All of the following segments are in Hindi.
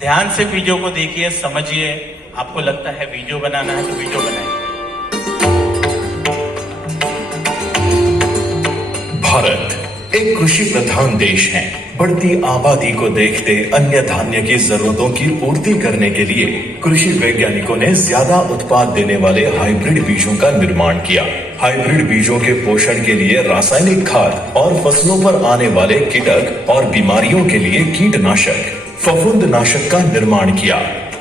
ध्यान से वीडियो को देखिए, समझिए। आपको लगता है वीडियो बनाना है तो वीडियो बनाइए। भारत एक कृषि प्रधान देश है। बढ़ती आबादी को देखते अन्य धान्य की जरूरतों की पूर्ति करने के लिए कृषि वैज्ञानिकों ने ज्यादा उत्पाद देने वाले हाइब्रिड बीजों का निर्माण किया। हाइब्रिड बीजों के पोषण के लिए रासायनिक खाद और फसलों पर आने वाले कीटक और बीमारियों के लिए कीटनाशक, फफूंदनाशक का निर्माण किया।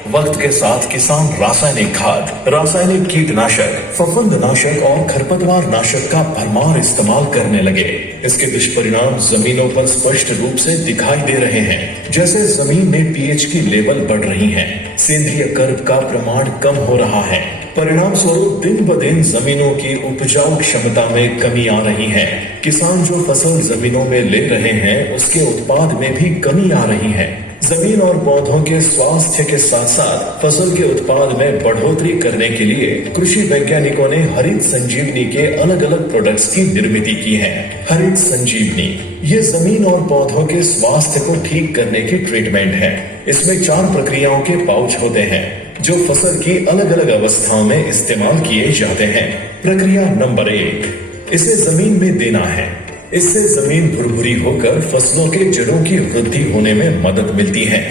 वक्त के साथ किसान रासायनिक खाद, रासायनिक कीटनाशक, फफूंदनाशक और खरपतवार नाशक का भरमार इस्तेमाल करने लगे। इसके दुष्परिणाम जमीनों पर स्पष्ट रूप से दिखाई दे रहे हैं। जैसे जमीन में पीएच की लेवल बढ़ रही है, सेंद्रीय कर्ब का प्रमाण कम हो रहा है। परिणाम स्वरूप दिन ब दिन जमीनों की उपजाऊ क्षमता में कमी आ रही है। किसान जो फसल जमीनों में ले रहे हैं, उसके उत्पाद में भी कमी आ रही है। जमीन और पौधों के स्वास्थ्य के साथ साथ फसल के उत्पाद में बढ़ोतरी करने के लिए कृषि वैज्ञानिकों ने हरित संजीवनी के अलग अलग प्रोडक्ट्स की निर्मित की है। हरित संजीवनी ये जमीन और पौधों के स्वास्थ्य को ठीक करने की ट्रीटमेंट है। इसमें 4 प्रक्रियाओं के पाउच होते हैं जो फसल की अलग अलग अवस्थाओं में इस्तेमाल किए जाते हैं। प्रक्रिया नंबर 1, इसे जमीन में देना है। इससे जमीन भुरभुरी होकर फसलों के जड़ों की वृद्धि होने में मदद मिलती है।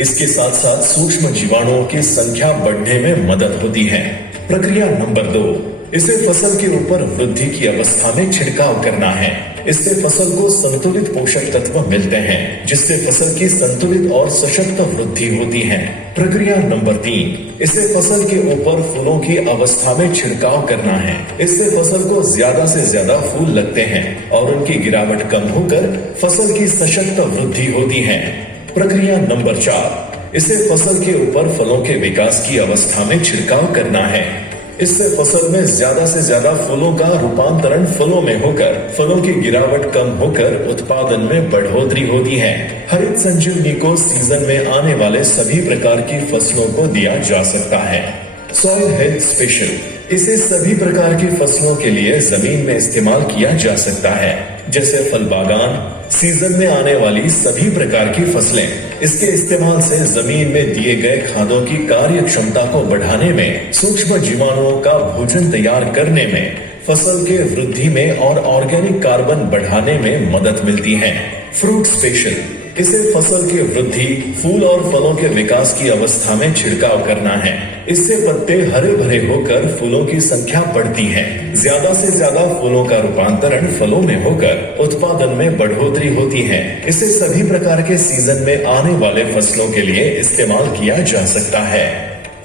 इसके साथ साथ सूक्ष्म जीवाणुओं की संख्या बढ़ने में मदद होती है। प्रक्रिया नंबर 2, इसे फसल के ऊपर वृद्धि की अवस्था में छिड़काव करना है। इससे फसल को संतुलित पोषक तत्व मिलते हैं, जिससे फसल की संतुलित और सशक्त वृद्धि होती है। प्रक्रिया नंबर 3, इसे फसल के ऊपर फूलों की अवस्था में छिड़काव करना है। इससे फसल को ज्यादा से ज्यादा फूल लगते हैं और उनकी गिरावट कम होकर फसल की सशक्त वृद्धि होती है। प्रक्रिया नंबर 4, इसे फसल के ऊपर फलों के विकास की अवस्था में छिड़काव करना है। इससे फसल में ज्यादा से ज्यादा फूलों का रूपांतरण फलों में होकर फलों की गिरावट कम होकर उत्पादन में बढ़ोतरी होती है। हरित संजीवनी को सीजन में आने वाले सभी प्रकार की फसलों को दिया जा सकता है। सॉइल हेल्थ स्पेशल, इसे सभी प्रकार की फसलों के लिए जमीन में इस्तेमाल किया जा सकता है, जैसे फल बागान, सीजन में आने वाली सभी प्रकार की फसलें। इसके इस्तेमाल से जमीन में दिए गए खादों की कार्य क्षमता को बढ़ाने में, सूक्ष्म जीवाणुओं का भोजन तैयार करने में, फसल के वृद्धि में और ऑर्गेनिक कार्बन बढ़ाने में मदद मिलती है। फ्रूट स्पेशल, इसे फसल की वृद्धि, फूल और फलों के विकास की अवस्था में छिड़काव करना है। इससे पत्ते हरे भरे होकर फूलों की संख्या बढ़ती है। ज्यादा से ज्यादा फूलों का रूपांतरण फलों में होकर उत्पादन में बढ़ोतरी होती है। इसे सभी प्रकार के सीजन में आने वाले फसलों के लिए इस्तेमाल किया जा सकता है।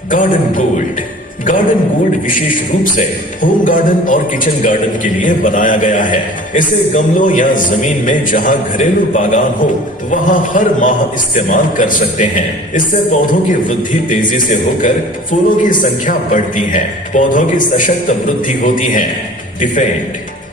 गार्डन गोल्ड, गार्डन गोल्ड विशेष रूप से होम गार्डन और किचन गार्डन के लिए बनाया गया है। इसे गमलों या जमीन में जहां घरेलू बागान हो वहां हर माह इस्तेमाल कर सकते हैं। इससे पौधों की वृद्धि तेजी से होकर फूलों की संख्या बढ़ती है, पौधों की सशक्त वृद्धि होती है।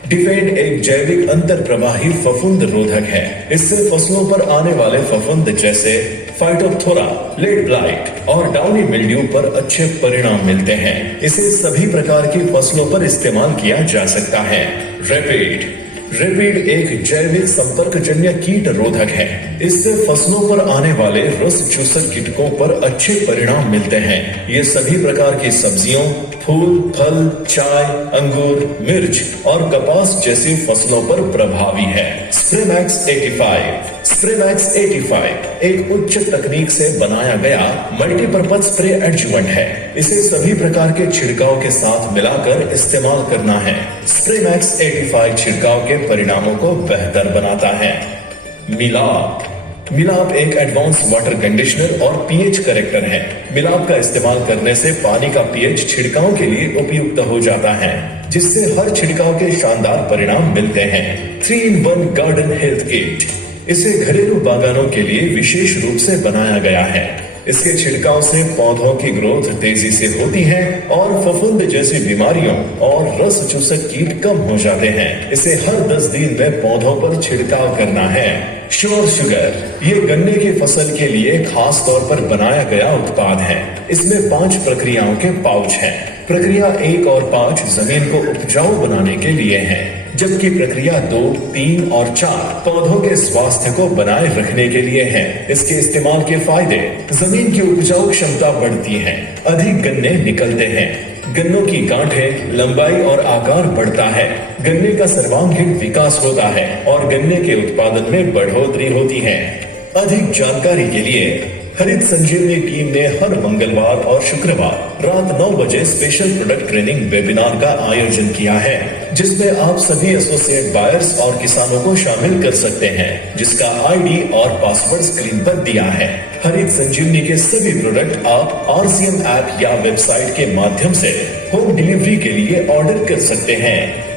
डिफेंड एक जैविक अंतर प्रवाही फफूंद रोधक है। इससे फसलों पर आने वाले फफूंद जैसे फाइटोप्थोरा, लेड ब्लाइट और डाउनी मिल्ड्यू पर अच्छे परिणाम मिलते हैं। इसे सभी प्रकार की फसलों पर इस्तेमाल किया जा सकता है। रेपिड एक जैविक संपर्कजन्य कीट रोधक है। इससे फसलों पर आने वाले रस चूसक कीटकों पर अच्छे परिणाम मिलते हैं। ये सभी प्रकार की सब्जियों, फूल, फल, चाय, अंगूर, मिर्च और कपास जैसी फसलों पर प्रभावी है। स्प्रेमैक्स 85 एक उच्च तकनीक से बनाया गया मल्टीपर्पज स्प्रे एडजुवेंट है। इसे सभी प्रकार के छिड़काव के साथ मिलाकर इस्तेमाल करना है। स्प्रेमैक्स 85 छिड़काव के परिणामों को बेहतर बनाता है। मिलाप एक एडवांस वाटर कंडीशनर और पीएच करेक्टर है। मिलाप का इस्तेमाल करने से पानी का पीएच छिड़काव के लिए उपयुक्त हो जाता है, जिससे हर छिड़काव के शानदार परिणाम मिलते हैं। 3-in-1 गार्डन हेल्थ किट, इसे घरेलू बागानों के लिए विशेष रूप से बनाया गया है। इसके छिड़काव से पौधों की ग्रोथ तेजी से होती है और फफूंद जैसी बीमारियों और रस चूसक कीट कम हो जाते हैं। इसे हर 10 दिन में पौधों पर छिड़काव करना है। श्योर शुगर, ये गन्ने की फसल के लिए खास तौर पर बनाया गया उत्पाद है। इसमें 5 प्रक्रियाओं के पाउच हैं। प्रक्रिया 1 और 5 जमीन को उपजाऊ बनाने के लिए हैं, जबकि प्रक्रिया 2, 3 और 4 पौधों के स्वास्थ्य को बनाए रखने के लिए है। इसके इस्तेमाल के फायदे: जमीन की उपजाऊ क्षमता बढ़ती है, अधिक गन्ने निकलते हैं, गन्नों की गांठें, लंबाई और आकार बढ़ता है, गन्ने का सर्वांगीण विकास होता है और गन्ने के उत्पादन में बढ़ोतरी होती है। अधिक जानकारी के लिए हरित संजीवनी टीम ने हर मंगलवार और शुक्रवार रात 9 बजे स्पेशल प्रोडक्ट ट्रेनिंग वेबिनार का आयोजन किया है, जिसमें आप सभी एसोसिएट बायर्स और किसानों को शामिल कर सकते हैं, जिसका आईडी और पासवर्ड स्क्रीन पर दिया है। हरित संजीवनी के सभी प्रोडक्ट आप RCM ऐप या वेबसाइट के माध्यम से होम डिलीवरी के लिए ऑर्डर कर सकते हैं।